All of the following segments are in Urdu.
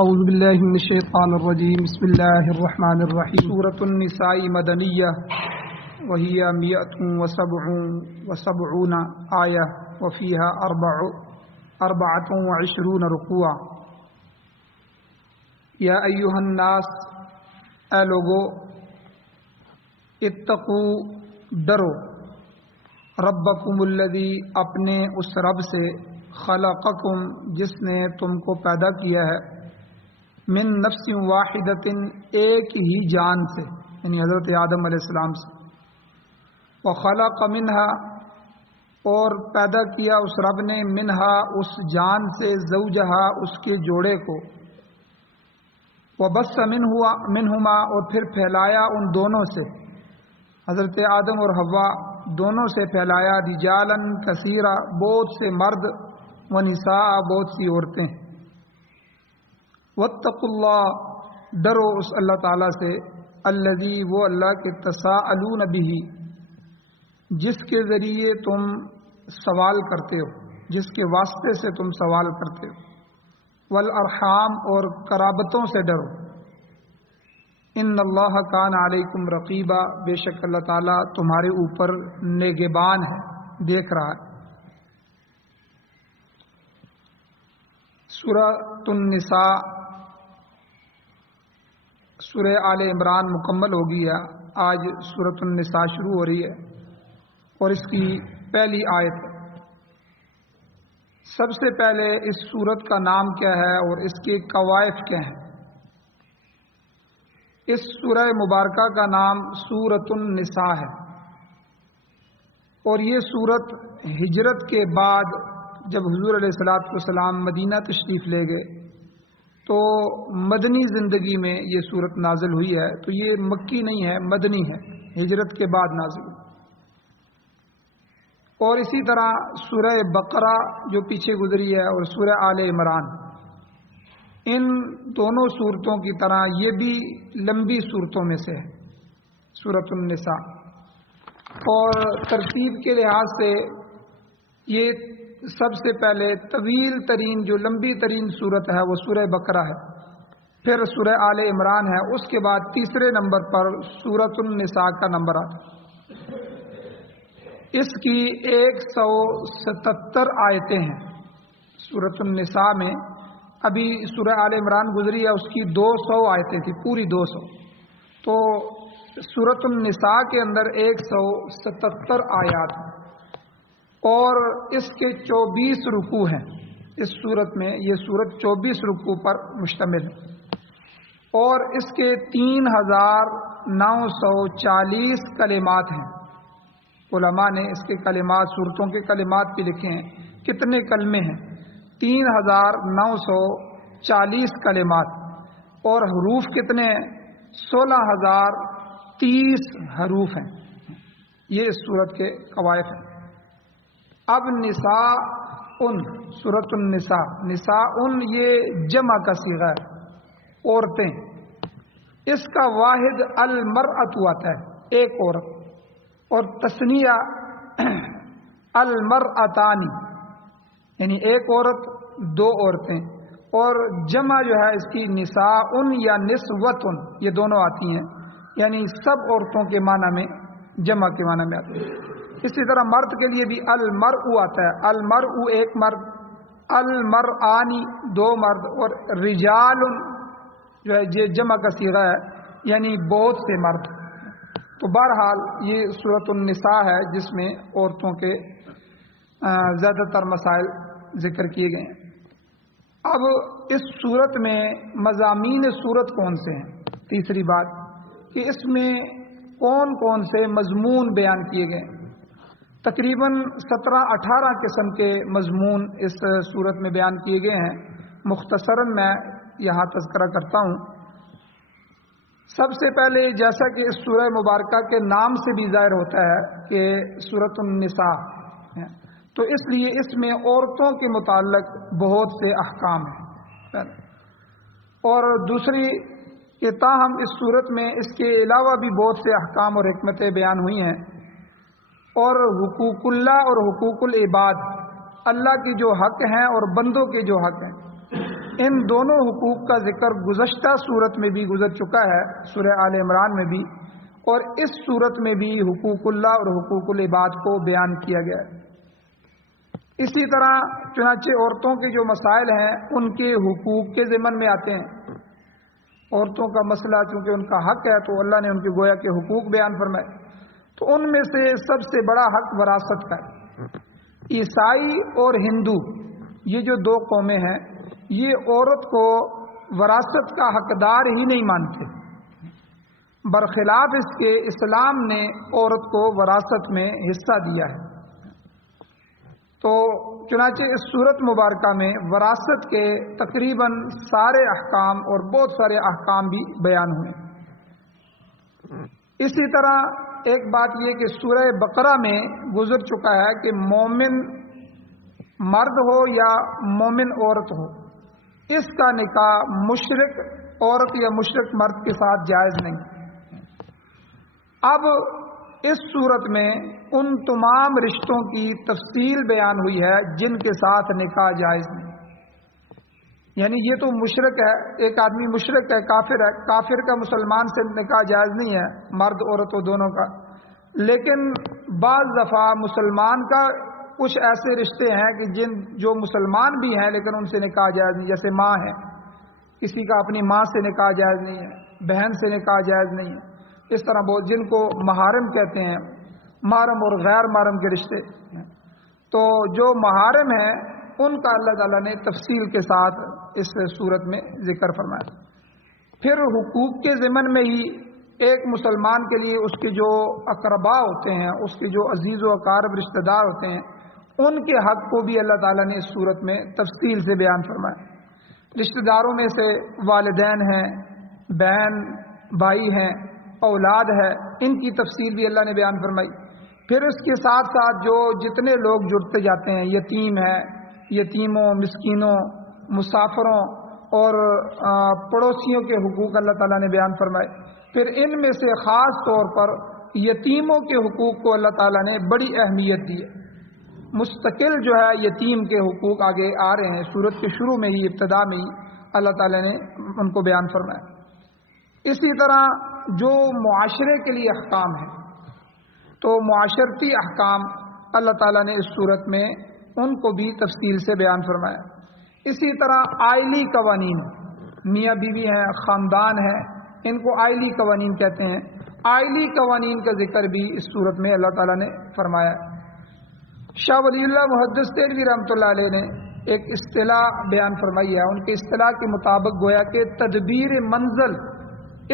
اعوذ باللہ من الشیطان الرجیم بسم اللہ الرحمن الرحیم سورۃ النساء مدنیہ وہی 177 آیہ وفیہا 24 رکوع۔ یا ایھا الناس، اے لوگو، اتقوا، ڈرو، ربکم الذی، اپنے اس رب سے، خلقکم، جس نے تم کو پیدا کیا ہے، من نفس واحدۃ، ایک ہی جان سے، یعنی حضرت آدم علیہ السلام سے، وخلق منها، اور پیدا کیا اس رب نے، منہا، اس جان سے، زوجہا، اس کے جوڑے کو، وبث منہما، اور پھر پھیلایا ان دونوں سے، حضرت آدم اور حوا دونوں سے پھیلایا، رجالا کثیرا، بہت سے مرد، ونساء، بہت سی عورتیں۔ واتقوا اللہ، ڈرو اس اللہ تعالیٰ سے، الذی، وہ اللہ کے، تساءلون بہ، جس کے ذریعے تم سوال کرتے ہو، جس کے واسطے سے تم سوال کرتے ہو، والارحام، اور قرابتوں سے ڈرو۔ ان اللہ کان علیکم رقیبا، بے شک اللہ تعالیٰ تمہارے اوپر نگہبان ہے، دیکھ رہا ہے۔ سورۃ النساء، سورہ آل عمران مکمل ہو گئی ہے، آج سورۃ النساء شروع ہو رہی ہے اور اس کی پہلی آیت ہے۔ سب سے پہلے اس سورت کا نام کیا ہے اور اس کے قوائف کیا ہیں؟ اس سورہ مبارکہ کا نام سورۃ النساء ہے، اور یہ سورت ہجرت کے بعد جب حضور علیہ الصلوۃ والسلام مدینہ تشریف لے گئے تو مدنی زندگی میں یہ سورت نازل ہوئی ہے، تو یہ مکی نہیں ہے، مدنی ہے، ہجرت کے بعد نازل ہوئی۔ اور اسی طرح سورہ بقرہ جو پیچھے گزری ہے اور سورہ آل عمران، ان دونوں صورتوں کی طرح یہ بھی لمبی صورتوں میں سے ہے سورۃ النساء، اور ترتیب کے لحاظ سے یہ سب سے پہلے طویل ترین، جو لمبی ترین صورت ہے وہ سورہ بقرہ ہے، پھر سورہ آل عمران ہے، اس کے بعد تیسرے نمبر پر سورۃ النساء کا نمبر آتا ہے۔ اس کی 177 آیتیں ہیں سورۃ النساء میں، ابھی سورہ آل عمران گزری ہے، اس کی 200 آیتیں تھی، پوری 200، تو سورۃ النساء کے اندر 177 آیات ہیں، اور اس کے 24 رکوع ہیں۔ اس صورت میں یہ صورت 24 رکوع پر مشتمل ہے، اور اس کے 3940 کلمات ہیں۔ علماء نے اس کے کلمات، صورتوں کے کلمات بھی لکھے ہیں، کتنے کلمے ہیں؟ 3940 کلمات، اور حروف کتنے ہیں؟ 16030 حروف ہیں۔ یہ اس صورت کے قوائف ہیں۔ اب نساء، سورۃ النساء، نساء یہ جمع کا صیغہ ہے، عورتیں۔ اس کا واحد المرأۃ آتا ہے، ایک عورت، اور تثنیہ المرأتان، یعنی ایک عورت، دو عورتیں، اور جمع جو ہے اس کی نساء یا نسوۃ، یہ دونوں آتی ہیں، یعنی سب عورتوں کے معنی میں، جمع کے معنی میں آتی ہیں۔ اسی طرح مرد کے لیے بھی المرء آتا ہے، المرء ایک مرد، المرآنی دو مرد، اور رجال جو ہے یہ جمع کا صیغہ ہے، یعنی بہت سے مرد۔ تو بہرحال یہ سورۃ النساء ہے جس میں عورتوں کے زیادہ تر مسائل ذکر کیے گئے ہیں۔ اب اس صورت میں مضامین صورت کون سے ہیں؟ تیسری بات کہ اس میں کون کون سے مضمون بیان کیے گئے ہیں؟ تقریباً 17-18 قسم کے مضمون اس صورت میں بیان کیے گئے ہیں، مختصراً میں یہاں تذکرہ کرتا ہوں۔ سب سے پہلے، جیسا کہ اس سورہ مبارکہ کے نام سے بھی ظاہر ہوتا ہے کہ سورۃ النساء ہے، تو اس لیے اس میں عورتوں کے متعلق بہت سے احکام ہیں، اور دوسری کہ تاہم اس صورت میں اس کے علاوہ بھی بہت سے احکام اور حکمتیں بیان ہوئی ہیں، اور حقوق اللہ اور حقوق العباد، اللہ کے جو حق ہیں اور بندوں کے جو حق ہیں، ان دونوں حقوق کا ذکر گزشتہ صورت میں بھی گزر چکا ہے، سورہ آل عمران میں بھی، اور اس صورت میں بھی حقوق اللہ اور حقوق العباد کو بیان کیا گیا ہے۔ اسی طرح چنانچہ عورتوں کے جو مسائل ہیں ان کے حقوق کے ضمن میں آتے ہیں۔ عورتوں کا مسئلہ چونکہ ان کا حق ہے تو اللہ نے ان کے گویا کے حقوق بیان فرمائے، تو ان میں سے سب سے بڑا حق وراثت کا ہے۔ عیسائی اور ہندو یہ جو دو قومیں ہیں یہ عورت کو وراثت کا حقدار ہی نہیں مانتے، برخلاف اس کے اسلام نے عورت کو وراثت میں حصہ دیا ہے۔ تو چنانچہ اس صورت مبارکہ میں وراثت کے تقریباً سارے احکام اور بہت سارے احکام بھی بیان ہوئے۔ اسی طرح ایک بات یہ کہ سورہ بقرہ میں گزر چکا ہے کہ مومن مرد ہو یا مومن عورت ہو، اس کا نکاح مشرک عورت یا مشرک مرد کے ساتھ جائز نہیں۔ اب اس صورت میں ان تمام رشتوں کی تفصیل بیان ہوئی ہے جن کے ساتھ نکاح جائز نہیں۔ یعنی یہ تو مشرک ہے، ایک آدمی مشرک ہے، کافر کا مسلمان سے نکاح جائز نہیں ہے، مرد عورت و دونوں کا، لیکن بعض دفعہ مسلمان کا کچھ ایسے رشتے ہیں کہ جو مسلمان بھی ہیں لیکن ان سے نکاح جائز نہیں، جیسے ماں ہے، کسی کا اپنی ماں سے نکاح جائز نہیں ہے، بہن سے نکاح جائز نہیں ہے، اس طرح وہ جن کو محارم کہتے ہیں، محرم اور غیر محرم کے رشتے، تو جو محارم ہیں ان کا اللہ تعالیٰ نے تفصیل کے ساتھ اس صورت میں ذکر فرمایا۔ پھر حقوق کے ضمن میں ہی ایک مسلمان کے لیے اس کے جو اقربا ہوتے ہیں، اس کے جو عزیز و اقارب رشتہ دار ہوتے ہیں، ان کے حق کو بھی اللہ تعالیٰ نے اس صورت میں تفصیل سے بیان فرمایا۔ رشتہ داروں میں سے والدین ہیں، بہن بھائی ہیں، اولاد ہے، ان کی تفصیل بھی اللہ نے بیان فرمائی۔ پھر اس کے ساتھ ساتھ جو جتنے لوگ جڑتے جاتے ہیں، یتیم ہے، یتیموں، مسکینوں، مسافروں اور پڑوسیوں کے حقوق اللہ تعالیٰ نے بیان فرمائے۔ پھر ان میں سے خاص طور پر یتیموں کے حقوق کو اللہ تعالیٰ نے بڑی اہمیت دی ہے۔ مستقل جو ہے یتیم کے حقوق آگے آ رہے ہیں، سورت کے شروع میں ہی، ابتدا میں ہی اللہ تعالیٰ نے ان کو بیان فرمایا۔ اسی طرح جو معاشرے کے لیے احکام ہیں تو معاشرتی احکام اللہ تعالیٰ نے اس صورت میں ان کو بھی تفصیل سے بیان فرمایا۔ اسی طرح آئلی قوانین، میاں بیوی ہیں، خاندان ہے، ان کو آئلی قوانین کہتے ہیں، آئلی قوانین کا ذکر بھی اس صورت میں اللہ تعالیٰ نے فرمایا۔ شاہ ولی اللہ محدث دہلوی رحمۃ اللہ علیہ نے ایک اصطلاح بیان فرمائی ہے، ان کی اصطلاح کے مطابق گویا کہ تدبیر منزل،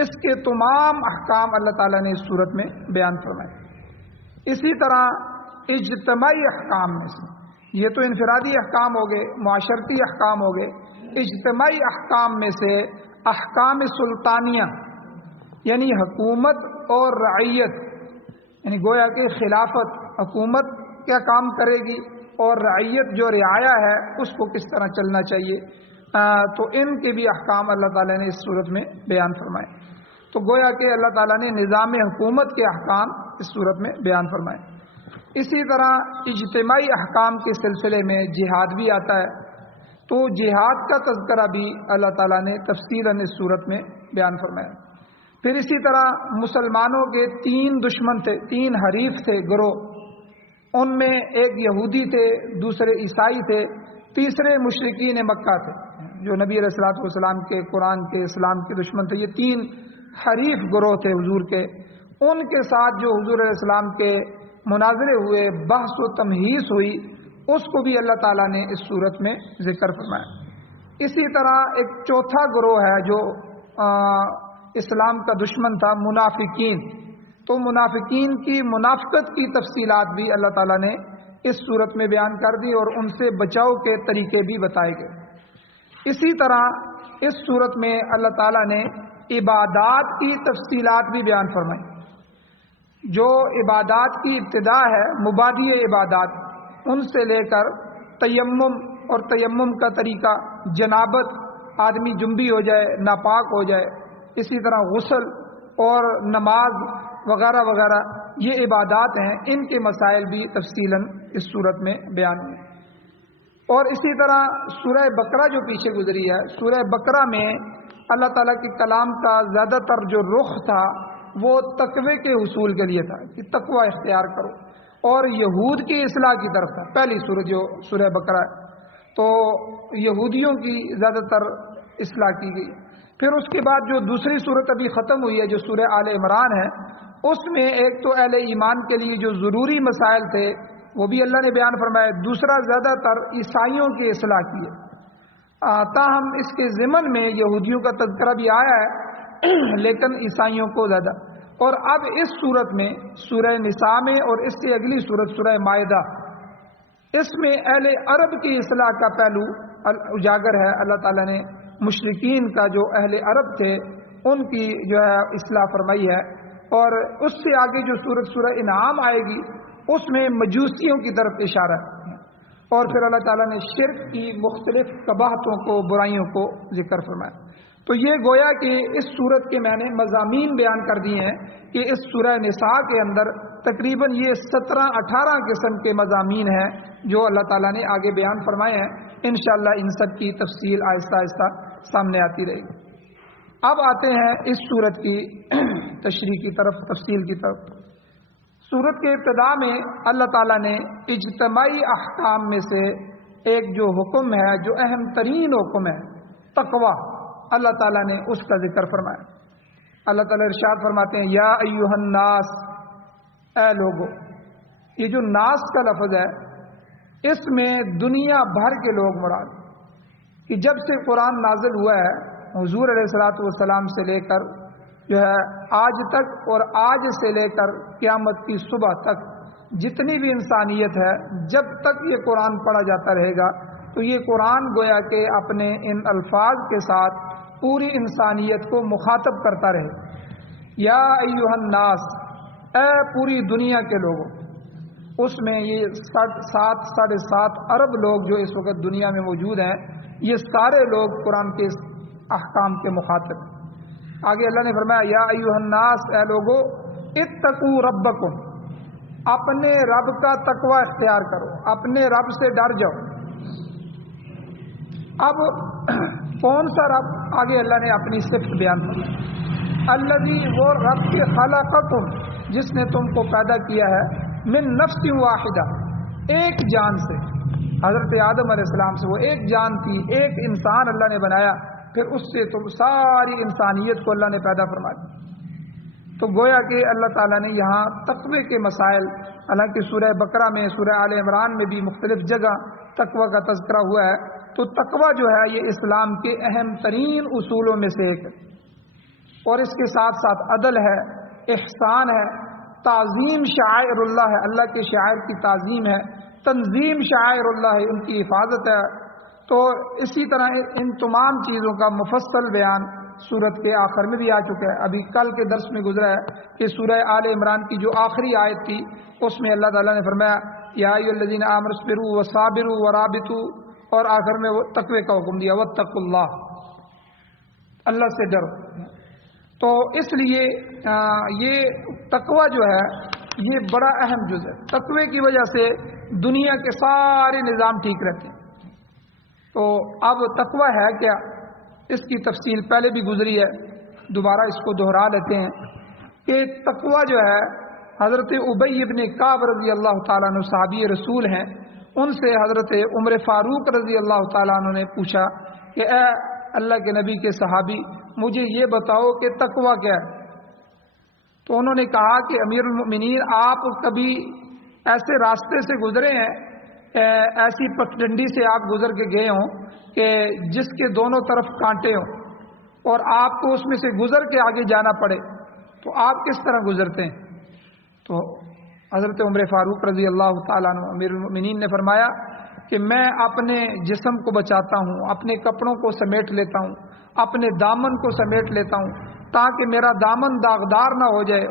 اس کے تمام احکام اللہ تعالیٰ نے اس صورت میں بیان فرمائے۔ اسی طرح اجتماعی احکام میں سے، یہ تو انفرادی احکام ہو گئے، معاشرتی احکام ہو گئے، اجتماعی احکام میں سے احکام سلطانیہ، یعنی حکومت اور رعیت، یعنی گویا کہ خلافت، حکومت کیا کام کرے گی اور رعیت جو رعایا ہے اس کو کس طرح چلنا چاہیے، تو ان کے بھی احکام اللہ تعالیٰ نے اس صورت میں بیان فرمائے۔ تو گویا کہ اللہ تعالیٰ نے نظام حکومت کے احکام اس صورت میں بیان فرمائے۔ اسی طرح اجتماعی احکام کے سلسلے میں جہاد بھی آتا ہے، تو جہاد کا تذکرہ بھی اللہ تعالیٰ نے تفصیلاً اس صورت میں بیان فرمایا۔ پھر اسی طرح مسلمانوں کے 3 دشمن تھے، 3 حریف تھے گروہ، ان میں ایک یہودی تھے، دوسرے عیسائی تھے، تیسرے مشرکین مکہ تھے جو نبی علیہ الصلوۃ والسلام کے، قرآن کے، اسلام کے دشمن تھے۔ یہ 3 حریف گروہ تھے حضور کے، ان کے ساتھ جو حضور علیہ السلام کے مناظرے ہوئے، بحث و تمہیس ہوئی، اس کو بھی اللہ تعالیٰ نے اس صورت میں ذکر فرمایا۔ اسی طرح ایک چوتھا گروہ ہے جو اسلام کا دشمن تھا، منافقین، تو منافقین کی منافقت کی تفصیلات بھی اللہ تعالیٰ نے اس صورت میں بیان کر دی اور ان سے بچاؤ کے طریقے بھی بتائے گئے۔ اسی طرح اس صورت میں اللہ تعالیٰ نے عبادات کی تفصیلات بھی بیان فرمائی۔ جو عبادات کی ابتدا ہے، مبادی عبادات، ان سے لے کر تیمم اور تیمم کا طریقہ، جنابت، آدمی جنبی ہو جائے، ناپاک ہو جائے، اسی طرح غسل اور نماز وغیرہ وغیرہ، یہ عبادات ہیں، ان کے مسائل بھی تفصیلاً اس صورت میں بیان ہوئے۔ اور اسی طرح سورہ بقرہ جو پیچھے گزری ہے، سورہ بقرہ میں اللہ تعالیٰ کے کلام کا زیادہ تر جو رخ تھا وہ تقوی کے حصول کے لیے تھا کہ تقوی اختیار کرو، اور یہود کی اصلاح کی طرف تھا۔ پہلی سورہ جو سورہ بقرہ ہے تو یہودیوں کی زیادہ تر اصلاح کی گئی۔ پھر اس کے بعد جو دوسری صورت ابھی ختم ہوئی ہے جو سورہ آل عمران ہے، اس میں ایک تو اہل ایمان کے لیے جو ضروری مسائل تھے وہ بھی اللہ نے بیان فرمایا، دوسرا زیادہ تر عیسائیوں کی اصلاح کی ہے۔ تاہم اس کے ضمن میں یہودیوں کا تذکرہ بھی آیا ہے لیکن عیسائیوں کو زیادہ۔ اور اب اس صورت میں سورہ نساء میں اور اس سے اگلی صورت سورہ مائدہ، اس میں اہل عرب کی اصلاح کا پہلو اجاگر ہے۔ اللہ تعالیٰ نے مشرکین کا جو اہل عرب تھے ان کی جو ہے اصلاح فرمائی ہے، اور اس سے آگے جو صورت سورہ انعام آئے گی اس میں مجوسیوں کی طرف اشارہ ہے، اور پھر اللہ تعالیٰ نے شرک کی مختلف قباحتوں کو، برائیوں کو ذکر فرمایا۔ تو یہ گویا کہ اس صورت کے میں نے مضامین بیان کر دیے ہیں کہ اس سورہ نساء کے اندر تقریباً یہ 17-18 قسم کے مضامین ہیں جو اللہ تعالیٰ نے آگے بیان فرمائے ہیں۔ انشاءاللہ ان سب کی تفصیل آہستہ آہستہ سامنے آتی رہے گی۔ اب آتے ہیں اس صورت کی تشریح کی طرف، تفصیل کی طرف۔ سورت کے ابتدا میں اللہ تعالیٰ نے اجتماعی احکام میں سے ایک جو حکم ہے، جو اہم ترین حکم ہے، تقوی، اللہ تعالیٰ نے اس کا ذکر فرمایا۔ اللہ تعالیٰ ارشاد فرماتے ہیں یا ایھا الناس، اے لوگو۔ یہ جو ناس کا لفظ ہے اس میں دنیا بھر کے لوگ مراد، کہ جب سے قرآن نازل ہوا ہے حضور علیہ الصلوۃ والسلام سے لے کر جو ہے آج تک، اور آج سے لے کر قیامت کی صبح تک جتنی بھی انسانیت ہے، جب تک یہ قرآن پڑھا جاتا رہے گا تو یہ قرآن گویا کہ اپنے ان الفاظ کے ساتھ پوری انسانیت کو مخاطب کرتا رہے۔ یا ایھا الناس، اے پوری دنیا کے لوگوں۔ اس میں یہ 7.5 ارب لوگ جو اس وقت دنیا میں موجود ہیں، یہ سارے لوگ قرآن کے احکام کے مخاطب۔ آگے اللہ نے فرمایا یا ایھا الناس، اے لوگو، اتقوا ربکم، اپنے رب کا تقوی اختیار کرو، اپنے رب سے ڈر جاؤ۔ اب کون سا رب؟ آگے اللہ نے اپنی صفت بیان کی، الذی، وہ رب کے خلقکم، جس نے تم کو پیدا کیا ہے، من نفس واحدہ، ایک جان سے۔ حضرت آدم علیہ السلام سے وہ ایک جان تھی، ایک انسان اللہ نے بنایا، پھر اس سے تم ساری انسانیت کو اللہ نے پیدا فرمایا۔ تو گویا کہ اللہ تعالیٰ نے یہاں تقوی کے مسائل، حالانکہ سورہ بقرہ میں، سورہ آل عمران میں بھی مختلف جگہ تقوی کا تذکرہ ہوا ہے، تو تقوی جو ہے یہ اسلام کے اہم ترین اصولوں میں سے ایک ہے، اور اس کے ساتھ ساتھ عدل ہے، احسان ہے، تعظیم شعائر اللہ ہے، اللہ کے شعائر کی تعظیم ہے، تنظیم شعائر اللہ ہے، ان کی حفاظت ہے۔ تو اسی طرح ان تمام چیزوں کا مفصل بیان سورت کے آخر میں بھی آ چکا ہے۔ ابھی کل کے درس میں گزرا ہے کہ سورہ آل عمران کی جو آخری آیت تھی اس میں اللہ تعالیٰ نے فرمایا یا ایھا الذین آمنوا اصبروا وصابروا ورابطوا، اور آخر میں وہ تقوی کا حکم دیا، واتقوا اللہ، اللہ سے ڈرو۔ تو اس لیے یہ تقوی جو ہے یہ بڑا اہم جز ہے۔ تقوی کی وجہ سے دنیا کے سارے نظام ٹھیک رہتے ہیں۔ تو اب تقوی ہے کیا، اس کی تفصیل پہلے بھی گزری ہے، دوبارہ اس کو دہرا لیتے ہیں کہ تقوی جو ہے، حضرت ابی بن کعب رضی اللہ تعالیٰ عنہ صحابی رسول ہیں، ان سے حضرت عمر فاروق رضی اللہ تعالیٰ عنہ نے پوچھا کہ اے اللہ کے نبی کے صحابی، مجھے یہ بتاؤ کہ تقوی کیا ہے؟ تو انہوں نے کہا کہ امیر المؤمنین، آپ کبھی ایسے راستے سے گزرے ہیں، ایسی پگڈنڈی سے آپ گزر کے گئے ہوں کہ جس کے دونوں طرف کانٹے ہوں، اور آپ کو اس میں سے گزر کے آگے جانا پڑے، تو آپ کس طرح گزرتے ہیں؟ تو حضرت عمر فاروق رضی اللہ تعالیٰ عنہ امیر المؤمنین نے فرمایا کہ میں اپنے جسم کو بچاتا ہوں، اپنے کپڑوں کو سمیٹ لیتا ہوں، اپنے دامن کو سمیٹ لیتا ہوں، تاکہ میرا دامن داغدار نہ ہو جائے،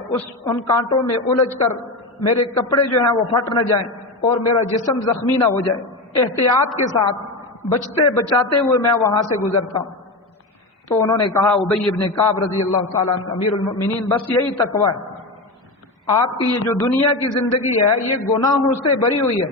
ان کانٹوں میں الجھ کر میرے کپڑے جو ہیں وہ پھٹ نہ جائیں اور میرا جسم زخمی نہ ہو جائے۔ احتیاط کے ساتھ بچتے بچاتے ہوئے میں وہاں سے گزرتا ہوں۔ تو انہوں نے کہا ابی بن کعب رضی اللہ تعالیٰ عنہ امیر المؤمنین، بس یہی تقوی ہے، آپ کی یہ جو دنیا کی زندگی ہے یہ گناہوں سے بری ہوئی ہے،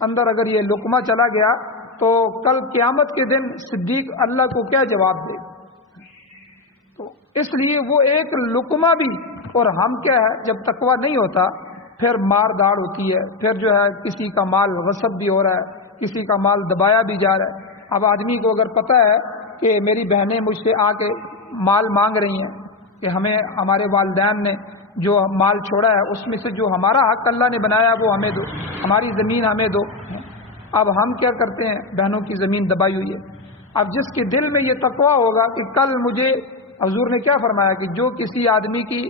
اندر اگر یہ لقمہ چلا گیا تو کل قیامت کے دن صدیق اللہ کو کیا جواب دے؟ تو اس لیے وہ ایک لقمہ بھی، اور ہم کیا ہے جب تقویٰ نہیں ہوتا پھر مار داڑ ہوتی ہے، پھر جو ہے کسی کا مال غصب بھی ہو رہا ہے، کسی کا مال دبایا بھی جا رہا ہے۔ اب آدمی کو اگر پتہ ہے کہ میری بہنیں مجھ سے آ کے مال مانگ رہی ہیں کہ ہمیں ہمارے والدین نے جو مال چھوڑا ہے اس میں سے جو ہمارا حق اللہ نے بنایا وہ ہمیں دو، ہماری زمین ہمیں دو، اب ہم کیا کرتے ہیں؟ بہنوں کی زمین دبائی ہوئی ہے۔ اب جس کے دل میں یہ تقویٰ ہوگا کہ کل مجھے، حضور نے کیا فرمایا کہ جو کسی آدمی کی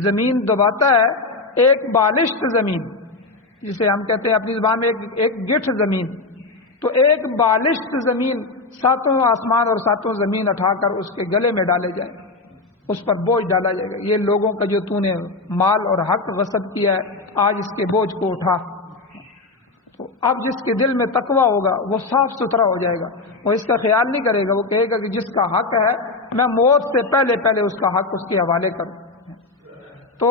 زمین دباتا ہے، ایک بالشت زمین جسے ہم کہتے ہیں اپنی زبان میں ایک گٹھ زمین، تو ایک بالشت زمین ساتوں آسمان اور ساتوں زمین اٹھا کر اس کے گلے میں ڈالے جائیں، اس پر بوجھ ڈالا جائے گا، یہ لوگوں کا جو تو نے مال اور حق غصب کیا ہے آج اس کے بوجھ کو اٹھا۔ تو اب جس کے دل میں تقویٰ ہوگا وہ صاف ستھرا ہو جائے گا، وہ اس کا خیال نہیں کرے گا، وہ کہے گا کہ جس کا حق ہے میں موت سے پہلے پہلے اس کا حق اس کے حوالے کروں۔ تو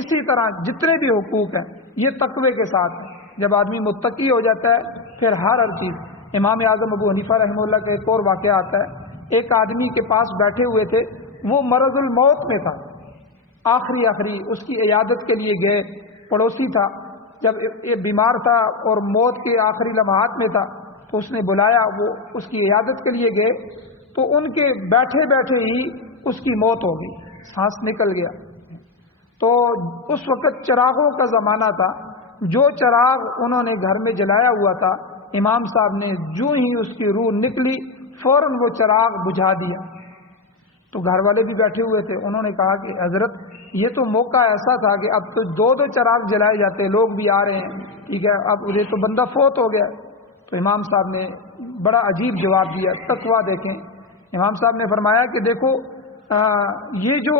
اسی طرح جتنے بھی حقوق ہیں یہ تقوی کے ساتھ ہیں۔ جب آدمی متقی ہو جاتا ہے پھر ہر چیز۔ امام اعظم ابو حنیفہ رحمہ اللہ کا ایک اور واقعہ آتا ہے، ایک آدمی کے پاس بیٹھے ہوئے تھے، وہ مرض الموت میں تھا، آخری اس کی عیادت کے لیے گئے، پڑوسی تھا، جب یہ بیمار تھا اور موت کے آخری لمحات میں تھا تو اس نے بلایا، وہ اس کی عیادت کے لیے گئے تو ان کے بیٹھے بیٹھے ہی اس کی موت ہو گئی، سانس نکل گیا۔ تو اس وقت چراغوں کا زمانہ تھا، جو چراغ انہوں نے گھر میں جلایا ہوا تھا امام صاحب نے جو ہی اس کی روح نکلی فوراً وہ چراغ بجھا دیا۔ تو گھر والے بھی بیٹھے ہوئے تھے، انہوں نے کہا کہ حضرت یہ تو موقع ایسا تھا کہ اب تو دو چراغ جلائے جاتے، لوگ بھی آ رہے ہیں، ٹھیک ہے، اب یہ تو بندہ فوت ہو گیا۔ تو امام صاحب نے بڑا عجیب جواب دیا، تقویٰ دیکھیں۔ امام صاحب نے فرمایا کہ دیکھو یہ جو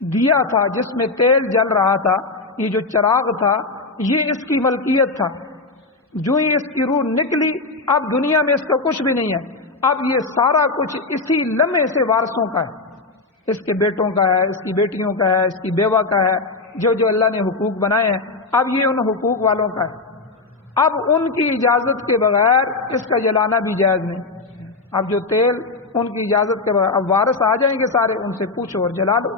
دیا تھا جس میں تیل جل رہا تھا، یہ جو چراغ تھا یہ اس کی ملکیت تھا، جو ہی اس کی روح نکلی اب دنیا میں اس کا کچھ بھی نہیں ہے، اب یہ سارا کچھ اسی لمحے سے وارثوں کا ہے، اس کے بیٹوں کا ہے، اس کی بیٹیوں کا ہے، اس کی بیوہ کا ہے، جو جو اللہ نے حقوق بنائے ہیں اب یہ ان حقوق والوں کا ہے، اب ان کی اجازت کے بغیر اس کا جلانا بھی جائز نہیں۔ اب جو تیل ان کی اجازت کے بغیر، اب وارث آ جائیں گے سارے، ان سے پوچھو اور جلا دو،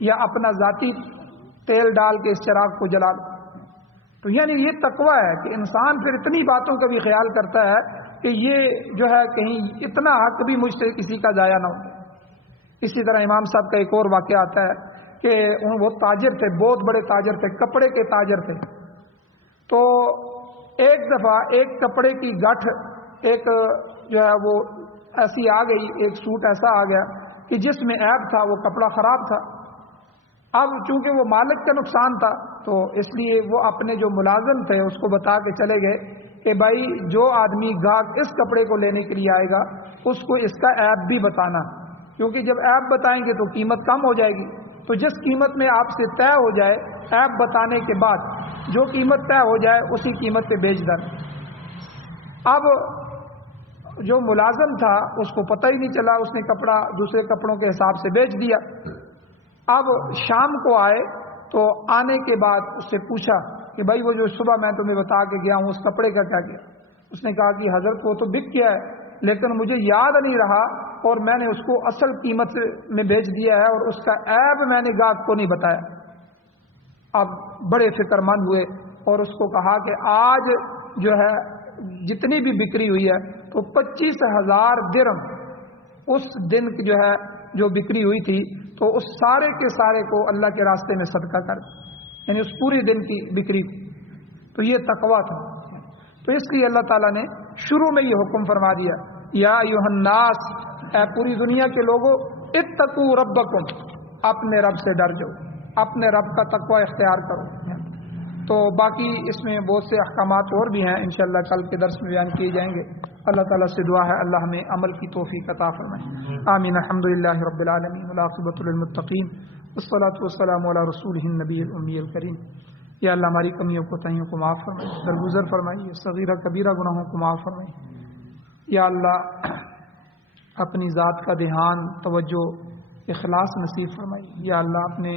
یا اپنا ذاتی تیل ڈال کے اس چراغ کو جلا دو۔ تو یعنی یہ تقویٰ ہے کہ انسان پھر اتنی باتوں کا بھی خیال کرتا ہے کہ یہ جو ہے کہیں اتنا حق بھی مجھ سے کسی کا ضائع نہ ہو۔ اسی طرح امام صاحب کا ایک اور واقعہ آتا ہے کہ وہ تاجر تھے، بہت بڑے تاجر تھے، کپڑے کے تاجر تھے۔ تو ایک دفعہ ایک کپڑے کی گٹھ ایک جو ہے وہ ایسی آ گئی، ایک سوٹ ایسا آ گیا کہ جس میں عیب تھا، وہ کپڑا خراب تھا۔ اب چونکہ وہ مالک کا نقصان تھا تو اس لیے وہ اپنے جو ملازم تھے اس کو بتا کے چلے گئے کہ بھائی جو آدمی گاہک اس کپڑے کو لینے کے لیے آئے گا اس کو اس کا عیب بھی بتانا، کیونکہ جب عیب بتائیں گے تو قیمت کم ہو جائے گی، تو جس قیمت میں آپ سے طے ہو جائے عیب بتانے کے بعد جو قیمت طے ہو جائے اسی قیمت پہ بیچ دیں۔ اب جو ملازم تھا اس کو پتہ ہی نہیں چلا، اس نے کپڑا دوسرے کپڑوں کے حساب سے بیچ دیا۔ اب شام کو آئے تو آنے کے بعد اس سے پوچھا کہ بھائی وہ جو صبح میں تمہیں بتا کے گیا ہوں اس کپڑے کا کیا کیا؟ اس نے کہا کہ حضرت وہ تو بک گیا ہے لیکن مجھے یاد نہیں رہا اور میں نے اس کو اصل قیمت میں بیچ دیا ہے اور اس کا عیب میں نے گاہک کو نہیں بتایا۔ اب بڑے فکر مند ہوئے اور اس کو کہا کہ آج جو ہے جتنی بھی بکری ہوئی ہے تو 25,000 درہم اس دن کی جو ہے جو بکری ہوئی تھی تو اس سارے کے سارے کو اللہ کے راستے میں صدقہ کر، یعنی اس پوری دن کی بکری کو۔ تو یہ تقویٰ تھا۔ تو اس لیے اللہ تعالیٰ نے شروع میں یہ حکم فرما دیا، یا ایھا الناس، اے پوری دنیا کے لوگوں، اتقوا ربکم، اپنے رب سے ڈر جاؤ، اپنے رب کا تقویٰ اختیار کرو۔ تو باقی اس میں بہت سے احکامات اور بھی ہیں، انشاءاللہ کل کے درس میں بیان کیے جائیں گے۔ اللہ تعالیٰ سے دعا ہے اللہ ہمیں عمل کی توفیق عطا فرمائے، آمین۔ الحمدللہ رب العالمین والعاقبۃ للمتقین والصلاۃ والسلام علی رسولہ النبی الامی الکریم۔ یا اللہ ہماری کمیوں کوتاہیوں کو معاف فرمائیے، درگزر فرمائیے، صغیرہ کبیرہ گناہوں کو معاف فرمائیے۔ یا اللہ اپنی ذات کا دھیان، توجہ، اخلاص نصیب فرمائیے۔ یا اللہ اپنے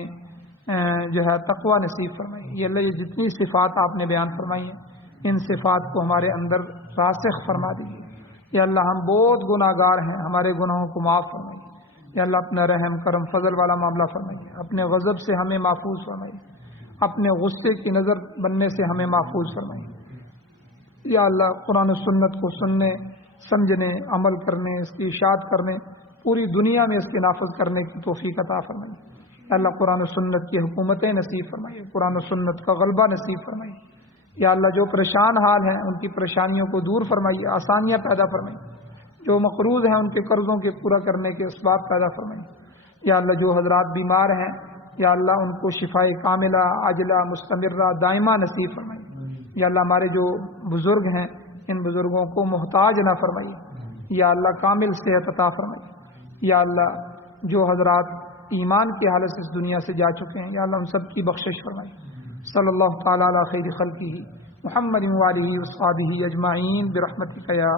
جو ہے تقوی نصیب فرمائیے. یا اللہ یہ جتنی صفات آپ نے بیان فرمائی ہیں ان صفات کو ہمارے اندر راسخ فرما دیجیے. یا اللہ ہم بہت گناہ گار ہیں، ہمارے گناہوں کو معاف فرمائیے. یا اللہ اپنا رحم کرم فضل والا معاملہ فرمائیے. اپنے غضب سے ہمیں محفوظ فرمائیے، اپنے غصے کی نظر بننے سے ہمیں محفوظ فرمائیے. یا اللہ قرآن و سنت کو سننے، سمجھنے، عمل کرنے، اس کی اشاعت کرنے، پوری دنیا میں اس کے نافذ کرنے کی توفیق عطا فرمائیے. اللہ قرآن و سنت کی حکومتیں نصیب فرمائیے، قرآن و سنت کا غلبہ نصیب فرمائیے. یا اللہ جو پریشان حال ہیں ان کی پریشانیوں کو دور فرمائیے، آسانیاں پیدا فرمائیے. جو مقروض ہیں ان کے قرضوں کے پورا کرنے کے اسباب پیدا فرمائیے. یا اللہ جو حضرات بیمار ہیں یا اللہ ان کو شفائے کاملہ عاجلہ مستمرہ دائمہ نصیب فرمائیے. یا اللہ ہمارے جو بزرگ ہیں ان بزرگوں کو محتاج نہ فرمائیے. یا اللہ کامل صحت عطا فرمائیے. یا اللہ جو حضرات ایمان کی حالت سے اس دنیا سے جا چکے ہیں یا اللہ ان سب کی بخشش فرمائیے. صلی اللہ تعالی علی خیر خلقہ محمد و آلہ و اصحابہ اجمعین برحمتک یا